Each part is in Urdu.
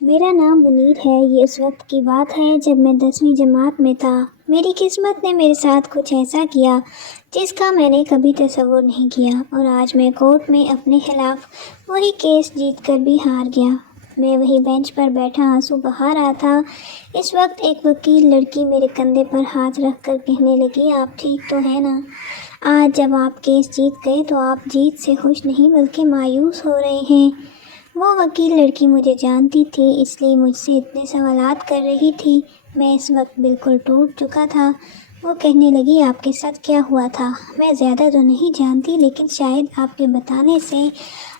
میرا نام منیر ہے۔ یہ اس وقت کی بات ہے جب میں 10ویں جماعت میں تھا۔ میری قسمت نے میرے ساتھ کچھ ایسا کیا جس کا میں نے کبھی تصور نہیں کیا، اور آج میں کورٹ میں اپنے خلاف وہی کیس جیت کر بھی ہار گیا۔ میں وہی بینچ پر بیٹھا آنسو بہا رہا تھا۔ اس وقت ایک وکیل لڑکی میرے کندھے پر ہاتھ رکھ کر کہنے لگی، آپ ٹھیک تو ہیں نا؟ آج جب آپ کیس جیت گئے تو آپ جیت سے خوش نہیں بلکہ مایوس ہو رہے ہیں۔ وہ وکیل لڑکی مجھے جانتی تھی، اس لیے مجھ سے اتنے سوالات کر رہی تھی۔ میں اس وقت بالکل ٹوٹ چکا تھا۔ وہ کہنے لگی، آپ کے ساتھ کیا ہوا تھا؟ میں زیادہ تو نہیں جانتی، لیکن شاید آپ کے بتانے سے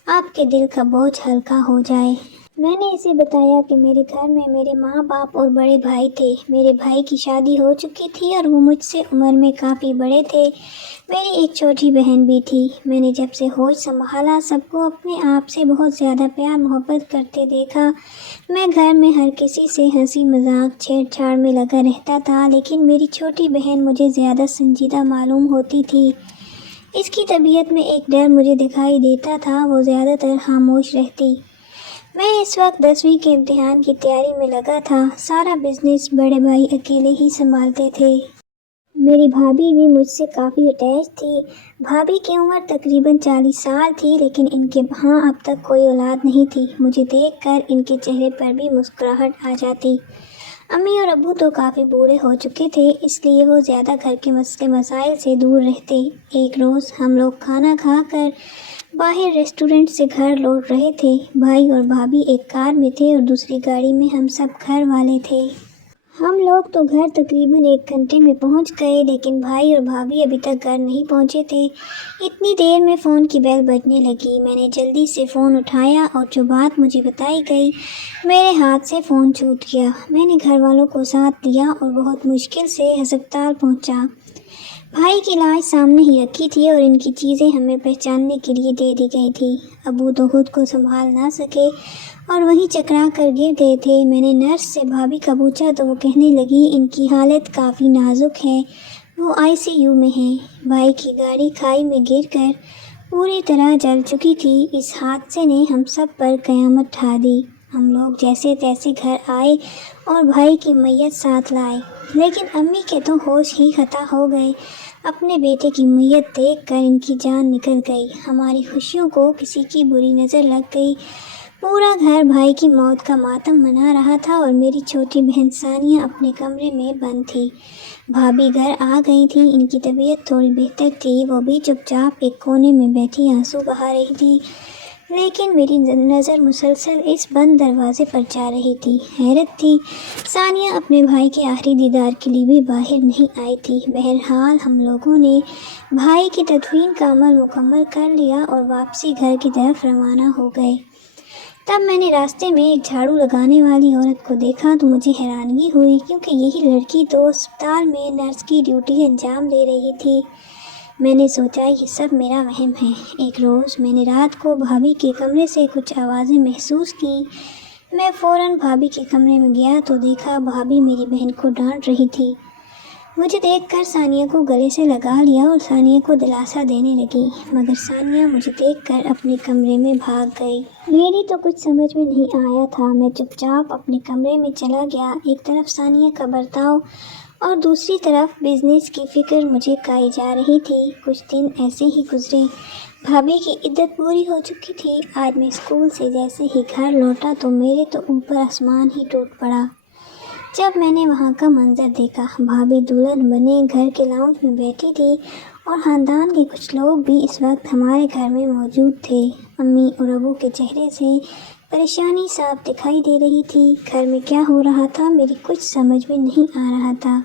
آپ کے دل کا بوجھ ہلکا ہو جائے۔ میں نے اسے بتایا کہ میرے گھر میں میرے ماں باپ اور بڑے بھائی تھے۔ میرے بھائی کی شادی ہو چکی تھی اور وہ مجھ سے عمر میں کافی بڑے تھے۔ میری ایک چھوٹی بہن بھی تھی۔ میں نے جب سے ہوش سنبھالا سب کو اپنے آپ سے بہت زیادہ پیار محبت کرتے دیکھا۔ میں گھر میں ہر کسی سے ہنسی مذاق چھیڑ چھاڑ میں لگا رہتا تھا، لیکن میری چھوٹی بہن مجھے زیادہ سنجیدہ معلوم ہوتی تھی۔ اس کی طبیعت میں ایک ڈر مجھے دکھائی دیتا تھا، وہ زیادہ تر خاموش رہتی۔ میں اس وقت 10ویں کے امتحان کی تیاری میں لگا تھا۔ سارا بزنس بڑے بھائی اکیلے ہی سنبھالتے تھے۔ میری بھابھی بھی مجھ سے کافی اٹیچ تھی۔ بھابھی کی عمر تقریباً 40 سال تھی، لیکن ان کے ہاں اب تک کوئی اولاد نہیں تھی۔ مجھے دیکھ کر ان کے چہرے پر بھی مسکراہٹ آ جاتی۔ امی اور ابو تو کافی بوڑھے ہو چکے تھے، اس لیے وہ زیادہ گھر کے مسئلے مسائل سے دور رہتے۔ ایک روز ہم لوگ کھانا کھا کر باہر ریسٹورنٹ سے گھر لوٹ رہے تھے۔ بھائی اور بھابھی ایک کار میں تھے اور دوسری گاڑی میں ہم سب گھر والے تھے۔ ہم لوگ تو گھر تقریباً 1 گھنٹے میں پہنچ گئے، لیکن بھائی اور بھابھی ابھی تک گھر نہیں پہنچے تھے۔ اتنی دیر میں فون کی بیل بجنے لگی۔ میں نے جلدی سے فون اٹھایا اور جو بات مجھے بتائی گئی، میرے ہاتھ سے فون چھوٹ گیا۔ میں نے گھر والوں کو ساتھ لیا اور بہت مشکل سے ہسپتال پہنچا۔ بھائی کی لاش سامنے ہی رکھی تھی اور ان کی چیزیں ہمیں پہچاننے کے لیے دے دی گئی تھی۔ ابو تو خود کو سنبھال نہ سکے اور وہیں چکرا کر گر گئے تھے۔ میں نے نرس سے بھابھی کا پوچھا تو وہ کہنے لگی، ان کی حالت کافی نازک ہے، وہ ICU میں ہیں۔ بھائی کی گاڑی کھائی میں گر کر پوری طرح جل چکی تھی۔ اس حادثے نے ہم سب پر قیامت ڈھا دی۔ ہم لوگ جیسے تیسے گھر آئے اور بھائی کی میت ساتھ لائے، لیکن امی کے تو ہوش ہی ختم ہو گئے۔ اپنے بیٹے کی میت دیکھ کر ان کی جان نکل گئی۔ ہماری خوشیوں کو کسی کی بری نظر لگ گئی۔ پورا گھر بھائی کی موت کا ماتم منا رہا تھا اور میری چھوٹی بہن ثانیہ اپنے کمرے میں بند تھی۔ بھابھی گھر آ گئی تھی، ان کی طبیعت تھوڑی بہتر تھی۔ وہ بھی چپ چاپ ایک کونے میں بیٹھی آنسو بہا رہی تھی، لیکن میری نظر مسلسل اس بند دروازے پر جا رہی تھی۔ حیرت تھی، ثانیہ اپنے بھائی کے آخری دیدار کے لیے بھی باہر نہیں آئی تھی۔ بہرحال ہم لوگوں نے بھائی کی تدفین کا عمل مکمل کر لیا اور واپسی گھر کی طرف روانہ ہو گئے۔ تب میں نے راستے میں ایک جھاڑو لگانے والی عورت کو دیکھا تو مجھے حیرانگی ہوئی، کیونکہ یہی لڑکی تو اسپتال میں نرس کی ڈیوٹی انجام دے رہی تھی۔ میں نے سوچا یہ سب میرا وہم ہے۔ ایک روز میں نے رات کو بھابھی کے کمرے سے کچھ آوازیں محسوس کیں۔ میں فوراً بھابھی کے کمرے میں گیا تو دیکھا بھابھی میری بہن کو ڈانٹ رہی تھی۔ مجھے دیکھ کر ثانیہ کو گلے سے لگا لیا اور ثانیہ کو دلاسا دینے لگی، مگر ثانیہ مجھے دیکھ کر اپنے کمرے میں بھاگ گئی۔ میری تو کچھ سمجھ میں نہیں آیا تھا۔ میں چپ چاپ اپنے کمرے میں چلا گیا۔ ایک طرف ثانیہ کا برتاؤ اور دوسری طرف بزنس کی فکر مجھے کھائی جا رہی تھی۔ کچھ دن ایسے ہی گزرے۔ بھابھی کی عدت پوری ہو چکی تھی۔ آج میں اسکول سے جیسے ہی گھر لوٹا تو میرے تو اوپر آسمان ہی ٹوٹ پڑا جب میں نے وہاں کا منظر دیکھا۔ بھابھی دلہن بنے گھر کے لاؤنج میں بیٹھی تھی اور خاندان کے کچھ لوگ بھی اس وقت ہمارے گھر میں موجود تھے۔ امی اور ابو کے چہرے سے پریشانی صاف دکھائی دے رہی تھی۔ گھر میں کیا ہو رہا تھا میری کچھ سمجھ میں نہیں آ رہا تھا،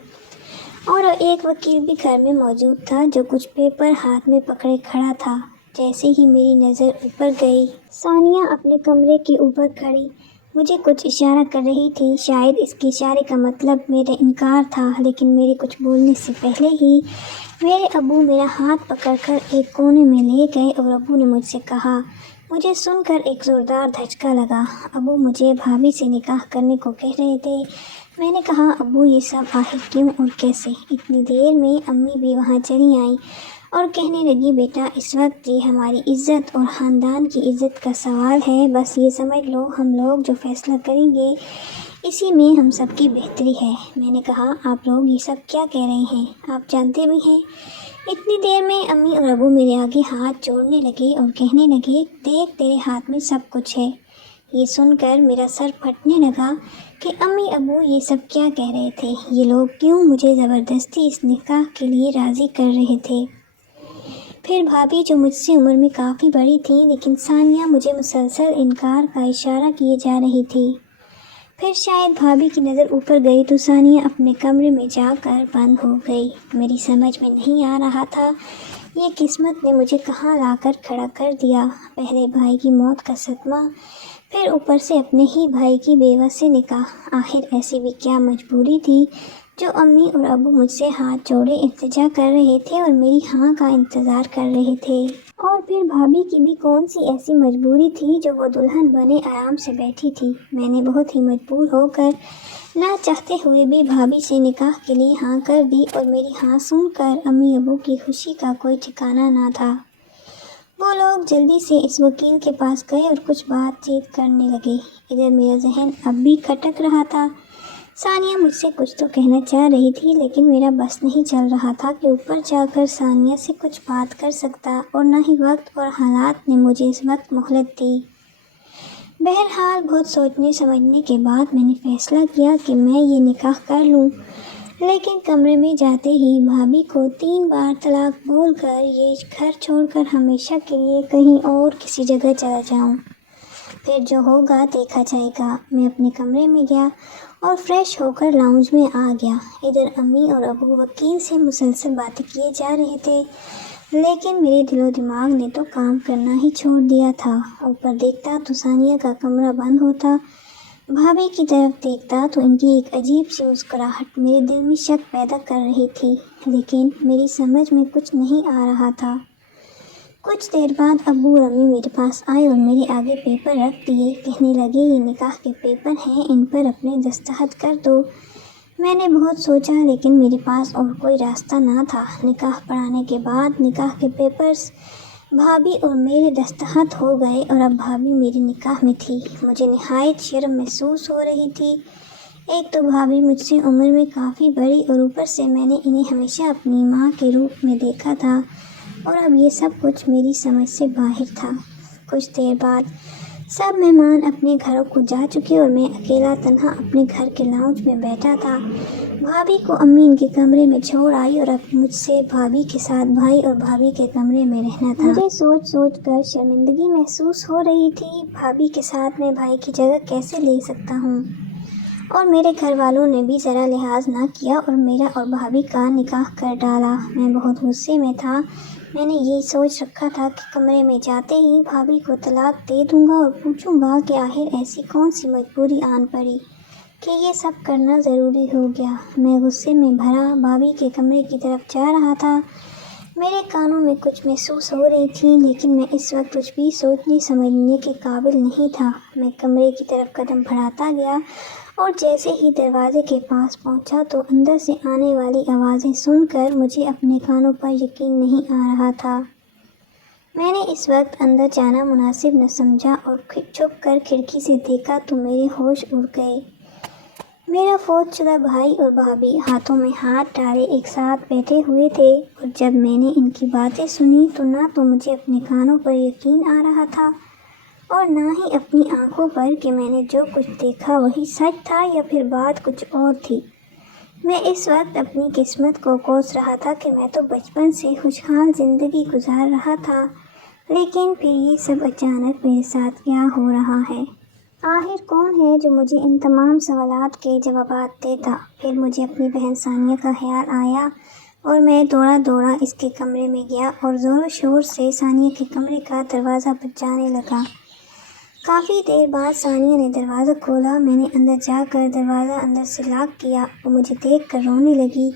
اور ایک وکیل بھی گھر میں موجود تھا جو کچھ پیپر ہاتھ میں پکڑے کھڑا تھا۔ جیسے ہی میری نظر اوپر گئی، ثانیہ اپنے کمرے کے اوپر کھڑی مجھے کچھ اشارہ کر رہی تھی۔ شاید اس کے اشارے کا مطلب میرا انکار تھا، لیکن میرے کچھ بولنے سے پہلے ہی میرے ابو میرا ہاتھ پکڑ کر ایک کونے میں لے گئے اور ابو نے مجھ سے کہا۔ مجھے سن کر ایک زوردار دھچکا لگا۔ ابو مجھے بھابھی سے نکاح کرنے کو کہہ رہے تھے۔ میں نے کہا، ابو یہ سب آخر کیوں اور کیسے؟ اتنی دیر میں امی بھی وہاں چلی آئیں۔ اور کہنے لگی بیٹا اس وقت یہ ہماری عزت اور خاندان کی عزت کا سوال ہے، بس یہ سمجھ لو ہم لوگ جو فیصلہ کریں گے اسی میں ہم سب کی بہتری ہے۔ میں نے کہا آپ لوگ یہ سب کیا کہہ رہے ہیں، آپ جانتے بھی ہیں؟ اتنی دیر میں امی اور ابو میرے آگے ہاتھ جوڑنے لگے اور کہنے لگے دیکھ تیرے ہاتھ میں سب کچھ ہے۔ یہ سن کر میرا سر پھٹنے لگا کہ امی ابو یہ سب کیا کہہ رہے تھے، یہ لوگ کیوں مجھے زبردستی اس نکاح کے لیے راضی کر رہے تھے۔ پھر بھابھی جو مجھ سے عمر میں کافی بڑی تھی لیکن ثانیہ مجھے مسلسل انکار کا اشارہ کیے جا رہی تھی۔ پھر شاید بھابھی کی نظر اوپر گئی تو ثانیہ اپنے کمرے میں جا کر بند ہو گئی۔ میری سمجھ میں نہیں آ رہا تھا یہ قسمت نے مجھے کہاں لا کر کھڑا کر دیا، پہلے بھائی کی موت کا صدمہ، پھر اوپر سے اپنے ہی بھائی کی بیوہ سے نکاح۔ آخر ایسی بھی کیا مجبوری تھی جو امی اور ابو مجھ سے ہاتھ جوڑے التجا کر رہے تھے اور میری ہاں کا انتظار کر رہے تھے؟ اور پھر بھابھی کی بھی کون سی ایسی مجبوری تھی جو وہ دلہن بنے آرام سے بیٹھی تھی؟ میں نے بہت ہی مجبور ہو کر نہ چاہتے ہوئے بھی بھابھی سے نکاح کے لیے ہاں کر دی، اور میری ہاں سن کر امی ابو کی خوشی کا کوئی ٹھکانہ نہ تھا۔ وہ لوگ جلدی سے اس وکیل کے پاس گئے اور کچھ بات چیت کرنے لگے۔ ادھر میرا ذہن اب بھی کھٹک رہا تھا۔ ثانیہ مجھ سے کچھ تو کہنا چاہ رہی تھی لیکن میرا بس نہیں چل رہا تھا کہ اوپر جا کر ثانیہ سے کچھ بات کر سکتا، اور نہ ہی وقت اور حالات نے مجھے اس وقت مہلت دی۔ بہرحال بہت سوچنے سمجھنے کے بعد میں نے فیصلہ کیا کہ میں یہ نکاح کر لوں، لیکن کمرے میں جاتے ہی بھابھی کو 3 بار طلاق بول کر یہ گھر چھوڑ کر ہمیشہ کے لیے کہیں اور کسی جگہ چلا جاؤں۔ پھر جو ہوگا دیکھا جائے گا۔ میں اپنے کمرے میں گیا اور فریش ہو کر لاؤنج میں آ گیا۔ ادھر امی اور ابو وکیل سے مسلسل باتیں کیے جا رہے تھے لیکن میرے دل و دماغ نے تو کام کرنا ہی چھوڑ دیا تھا۔ اوپر دیکھتا تو ثانیہ کا کمرہ بند ہوتا، بھابھی کی طرف دیکھتا تو ان کی ایک عجیب سی مسکراہٹ میرے دل میں شک پیدا کر رہی تھی، لیکن میری سمجھ میں کچھ نہیں آ رہا تھا۔ کچھ دیر بعد ابو اور امی میرے پاس آئے اور میرے آگے پیپر رکھ دیے، کہنے لگے یہ نکاح کے پیپر ہیں، ان پر اپنے دستخط کر دو۔ میں نے بہت سوچا لیکن میرے پاس اور کوئی راستہ نہ تھا۔ نکاح پڑھانے کے بعد نکاح کے پیپرز بھابھی اور میرے دستخط ہو گئے اور اب بھابھی میرے نکاح میں تھی۔ مجھے نہایت شرم محسوس ہو رہی تھی۔ ایک تو بھابھی مجھ سے عمر میں کافی بڑی اور اوپر سے میں نے انہیں ہمیشہ اپنی ماں کے روپ میں دیکھا تھا، اور اب یہ سب کچھ میری سمجھ سے باہر تھا۔ کچھ دیر بعد سب مہمان اپنے گھروں کو جا چکے اور میں اکیلا تنہا اپنے گھر کے لاؤنج میں بیٹھا تھا۔ بھابھی کو امی ان کے کمرے میں چھوڑ آئی اور اب مجھ سے بھابھی کے ساتھ بھائی اور بھابھی کے کمرے میں رہنا تھا۔ مجھے سوچ سوچ کر شرمندگی محسوس ہو رہی تھی، بھابھی کے ساتھ میں بھائی کی جگہ کیسے لے سکتا ہوں؟ اور میرے گھر والوں نے بھی ذرا لحاظ نہ کیا اور میرا اور بھابھی کا نکاح کر ڈالا۔ میں بہت غصے میں تھا۔ میں نے یہ سوچ رکھا تھا کہ کمرے میں جاتے ہی بھابھی کو طلاق دے دوں گا اور پوچھوں گا کہ آخر ایسی کون سی مجبوری آن پڑی کہ یہ سب کرنا ضروری ہو گیا۔ میں غصے میں بھرا بھابھی کے کمرے کی طرف جا رہا تھا۔ میرے کانوں میں کچھ محسوس ہو رہی تھی لیکن میں اس وقت کچھ بھی سوچنے سمجھنے کے قابل نہیں تھا۔ میں کمرے کی طرف قدم بڑھاتا گیا اور جیسے ہی دروازے کے پاس پہنچا تو اندر سے آنے والی آوازیں سن کر مجھے اپنے کانوں پر یقین نہیں آ رہا تھا۔ میں نے اس وقت اندر جانا مناسب نہ سمجھا اور چھپ کر کھڑکی سے دیکھا تو میرے ہوش اڑ گئے۔ میرا فوت شدہ بھائی اور بھابھی ہاتھوں میں ہاتھ ڈالے ایک ساتھ بیٹھے ہوئے تھے، اور جب میں نے ان کی باتیں سنی تو نہ تو مجھے اپنے کانوں پر یقین آ رہا تھا اور نہ ہی اپنی آنکھوں پر کہ میں نے جو کچھ دیکھا وہی سچ تھا یا پھر بات کچھ اور تھی۔ میں اس وقت اپنی قسمت کو کوس رہا تھا کہ میں تو بچپن سے خوشحال زندگی گزار رہا تھا، لیکن پھر یہ سب اچانک میرے ساتھ کیا ہو رہا ہے؟ آخر کون ہے جو مجھے ان تمام سوالات کے جوابات دیتا؟ پھر مجھے اپنی بہن ثانیہ کا خیال آیا اور میں دوڑا دوڑا اس کے کمرے میں گیا اور زور و شور سے ثانیہ کے کمرے کا دروازہ بجانے لگا۔ کافی دیر بعد ثانیہ نے دروازہ کھولا۔ میں نے اندر جا کر دروازہ اندر سے لاک کیا۔ وہ مجھے دیکھ کر رونے لگی۔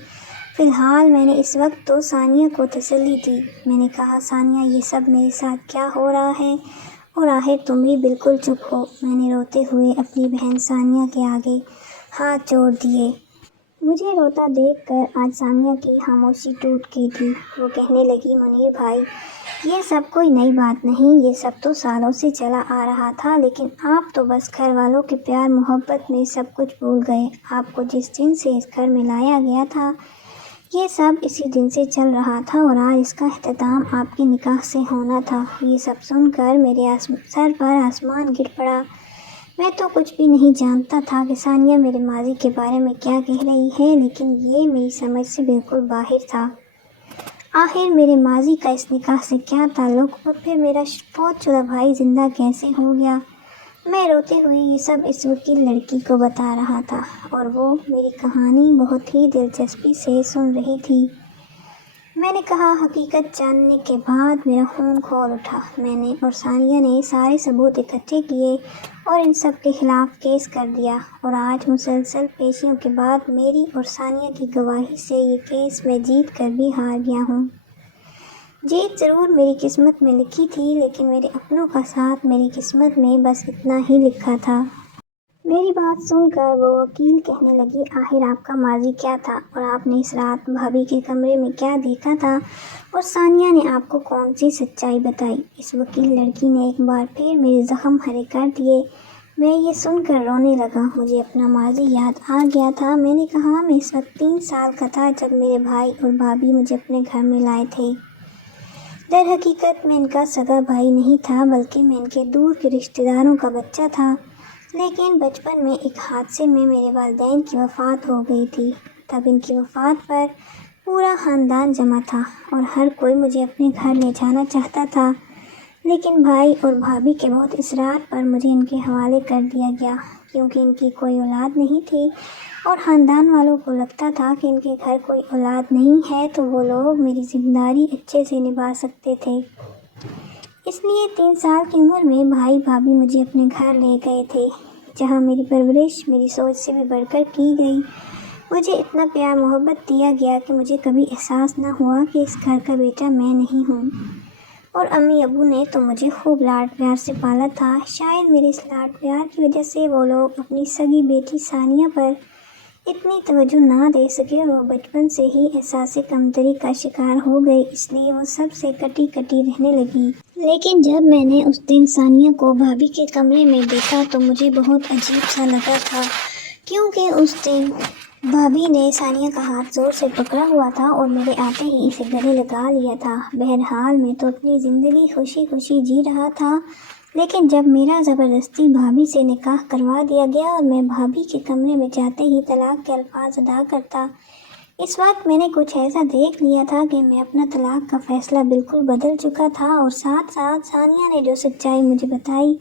فی الحال میں نے اس وقت تو ثانیہ کو تسلی دی۔ میں نے کہا ثانیہ یہ سب میرے ساتھ کیا ہو رہا ہے اور آخر تم بھی بالکل چپ ہو۔ میں نے روتے ہوئے اپنی بہن ثانیہ کے آگے ہاتھ جوڑ دیے۔ مجھے روتا دیکھ کر آج ثانیہ کی خاموشی ٹوٹ گئی تھی۔ وہ کہنے لگی، منیر بھائی، یہ سب کوئی نئی بات نہیں، یہ سب تو سالوں سے چلا آ رہا تھا، لیکن آپ تو بس گھر والوں کے پیار محبت میں سب کچھ بھول گئے۔ آپ کو جس دن سے اس گھر میں لایا گیا تھا، یہ سب اسی دن سے چل رہا تھا اور آج اس کا اختتام آپ کے نکاح سے ہونا تھا۔ یہ سب سن کر میرے سر پر آسمان گر پڑا۔ میں تو کچھ بھی نہیں جانتا تھا کہ ثانیہ میرے ماضی کے بارے میں کیا کہہ رہی ہے، لیکن یہ میری سمجھ سے بالکل باہر تھا۔ آخر میرے ماضی کا اس نکاح سے کیا تعلق، اور پھر میرا فوت شدہ بھائی زندہ کیسے ہو گیا؟ میں روتے ہوئے یہ سب اس وکیل لڑکی کو بتا رہا تھا اور وہ میری کہانی بہت ہی دلچسپی سے سن رہی تھی۔ میں نے کہا، حقیقت جاننے کے بعد میرا خون کھول اٹھا۔ میں نے اور ثانیہ نے سارے ثبوت اکٹھے کیے اور ان سب کے خلاف کیس کر دیا، اور آج مسلسل پیشیوں کے بعد میری اور ثانیہ کی گواہی سے یہ کیس میں جیت کر بھی ہار گیا ہوں۔ جیت ضرور میری قسمت میں لکھی تھی، لیکن میرے اپنوں کا ساتھ میری قسمت میں بس اتنا ہی لکھا تھا۔ میری بات سن کر وہ وکیل کہنے لگی، آخر آپ کا ماضی کیا تھا، اور آپ نے اس رات بھابھی کے کمرے میں کیا دیکھا تھا، اور ثانیہ نے آپ کو کون سی سچائی بتائی؟ اس وکیل لڑکی نے ایک بار پھر میرے زخم ہرے کر دیے۔ میں یہ سن کر رونے لگا۔ مجھے اپنا ماضی یاد آ گیا تھا۔ میں نے کہا، میں اس وقت 3 سال کا تھا جب میرے بھائی اور بھابھی مجھے اپنے گھر میں لائے تھے۔ در حقیقت میں ان کا سگا بھائی نہیں تھا، بلکہ میں ان کے دور کے رشتہ داروں کا بچہ تھا، لیکن بچپن میں ایک حادثے میں میرے والدین کی وفات ہو گئی تھی۔ تب ان کی وفات پر پورا خاندان جمع تھا اور ہر کوئی مجھے اپنے گھر لے جانا چاہتا تھا، لیکن بھائی اور بھابھی کے بہت اصرار پر مجھے ان کے حوالے کر دیا گیا، کیونکہ ان کی کوئی اولاد نہیں تھی اور خاندان والوں کو لگتا تھا کہ ان کے گھر کوئی اولاد نہیں ہے تو وہ لوگ میری ذمہ داری اچھے سے نبھا سکتے تھے۔ اس لیے 3 سال کی عمر میں بھائی بھابھی مجھے اپنے گھر لے گئے تھے، جہاں میری پرورش میری سوچ سے بھی بڑھ کر کی گئی۔ مجھے اتنا پیار محبت دیا گیا کہ مجھے کبھی احساس نہ ہوا کہ اس گھر کا بیٹا میں نہیں ہوں، اور امی ابو نے تو مجھے خوب لاڈ پیار سے پالا تھا۔ شاید میرے اس لاڈ پیار کی وجہ سے وہ لوگ اپنی سگی بیٹی ثانیہ پر اتنی توجہ نہ دے سکے اور وہ بچپن سے ہی احساس کمتری کا شکار ہو گئی، اس لیے وہ سب سے کٹی کٹی رہنے لگی۔ لیکن جب میں نے اس دن ثانیہ کو بھابھی کے کمرے میں دیکھا تو مجھے بہت عجیب سا لگا تھا، کیونکہ اس دن بھابھی نے ثانیہ کا ہاتھ زور سے پکڑا ہوا تھا اور میرے آتے ہی اسے گلے لگا لیا تھا۔ بہرحال میں تو اپنی زندگی خوشی خوشی جی رہا تھا، لیکن جب میرا زبردستی بھابھی سے نکاح کروا دیا گیا اور میں بھابھی کے کمرے میں جاتے ہی طلاق کے الفاظ ادا کرتا، اس وقت میں نے کچھ ایسا دیکھ لیا تھا کہ میں اپنا طلاق کا فیصلہ بالکل بدل چکا تھا، اور ساتھ ساتھ ثانیہ نے جو سچائی مجھے بتائی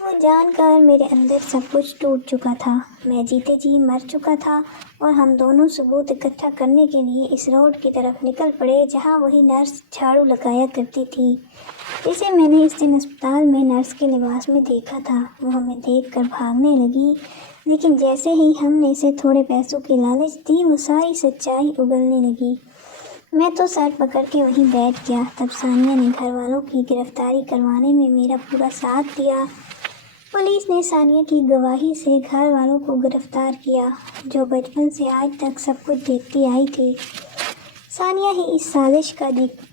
وہ جان کر میرے اندر سب کچھ ٹوٹ چکا تھا۔ میں جیتے جی مر چکا تھا اور ہم دونوں ثبوت اکٹھا کرنے کے لیے اس روڈ کی طرف نکل پڑے جہاں وہی نرس جھاڑو لگایا کرتی تھی جسے میں نے اس دن اسپتال میں نرس کے لباس میں دیکھا تھا۔ وہ ہمیں دیکھ کر بھاگنے لگی، لیکن جیسے ہی ہم نے اسے تھوڑے پیسوں کی لالچ دی وہ ساری سچائی اگلنے لگی۔ میں تو سر پکڑ کے وہیں بیٹھ گیا۔ تب ثانیہ نے گھر والوں کی گرفتاری کروانے میں میرا پورا ساتھ دیا۔ پولیس نے ثانیہ کی گواہی سے گھر والوں کو گرفتار کیا، جو بچپن سے آج تک سب کچھ دیکھتی آئی تھی۔ ثانیہ ہی اس سازش کا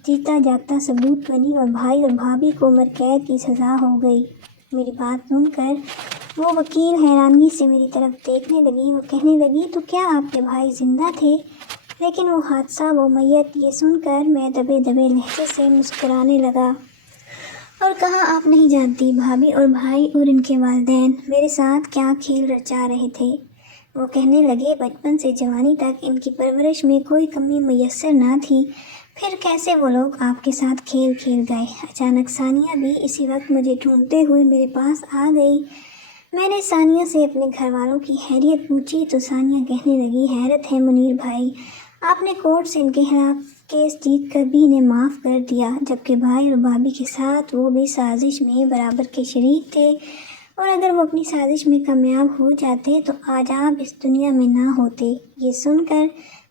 جیتا جاگتا ثبوت بنی اور بھائی اور بھابھی کو عمر قید کی سزا ہو گئی۔ میری بات سن کر وہ وکیل حیرانگی سے میری طرف دیکھنے لگی۔ وہ کہنے لگی، تو کیا آپ کے بھائی زندہ تھے؟ لیکن وہ حادثہ، وہ میت، یہ سن کر میں دبے دبے لہجے سے مسکرانے لگا اور کہا، آپ نہیں جانتی بھابھی اور بھائی اور ان کے والدین میرے ساتھ کیا کھیل رچا رہے تھے۔ وہ کہنے لگے، بچپن سے جوانی تک ان کی پرورش میں کوئی کمی میسر نہ تھی، پھر کیسے وہ لوگ آپ کے ساتھ کھیل کھیل گئے؟ اچانک ثانیہ بھی اسی وقت مجھے ڈھونڈتے ہوئے میرے پاس آ گئی۔ میں نے ثانیہ سے اپنے گھر والوں کی خیریت پوچھی تو ثانیہ کہنے لگی، حیرت ہے منیر بھائی، آپ نے کورٹ سے ان کے خلاف کیس جیت کر بھی انہیں معاف کر دیا، جبکہ بھائی اور بھابھی کے ساتھ وہ بھی سازش میں برابر کے شریک تھے، اور اگر وہ اپنی سازش میں کامیاب ہو جاتے تو آج آپ اس دنیا میں نہ ہوتے۔ یہ سن کر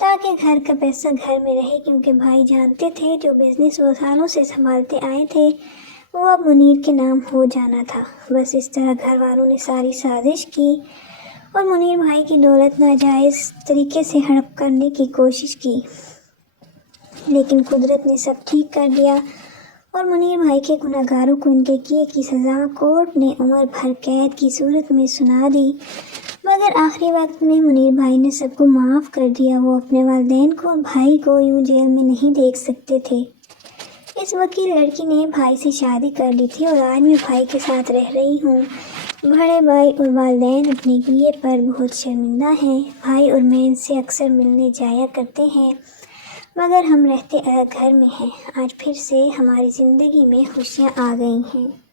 تاکہ گھر کا پیسہ گھر میں رہے، کیونکہ بھائی جانتے تھے جو بزنس وہ سالوں سے سنبھالتے آئے تھے وہ اب منیر کے نام ہو جانا تھا۔ بس اس طرح گھر والوں نے ساری سازش کی اور منیر بھائی کی دولت ناجائز طریقے سے ہڑپ کرنے کی کوشش کی، لیکن قدرت نے سب ٹھیک کر دیا اور منیر بھائی کے گناہ گاروں کو ان کے کیے کی سزا کورٹ نے عمر بھر قید کی صورت میں سنا دی۔ مگر آخری وقت میں منیر بھائی نے سب کو معاف کر دیا۔ وہ اپنے والدین کو اور بھائی کو یوں جیل میں نہیں دیکھ سکتے تھے۔ اس وکیل لڑکی نے بھائی سے شادی کر لی تھی اور آج میں بھائی کے ساتھ رہ رہی ہوں۔ بڑے بھائی اور والدین اپنے کیے پر بہت شرمندہ ہیں۔ بھائی اور میں ان سے اکثر ملنے جایا کرتے ہیں، مگر ہم رہتے الگ گھر میں ہیں۔ آج پھر سے ہماری زندگی میں خوشیاں آ گئی ہیں۔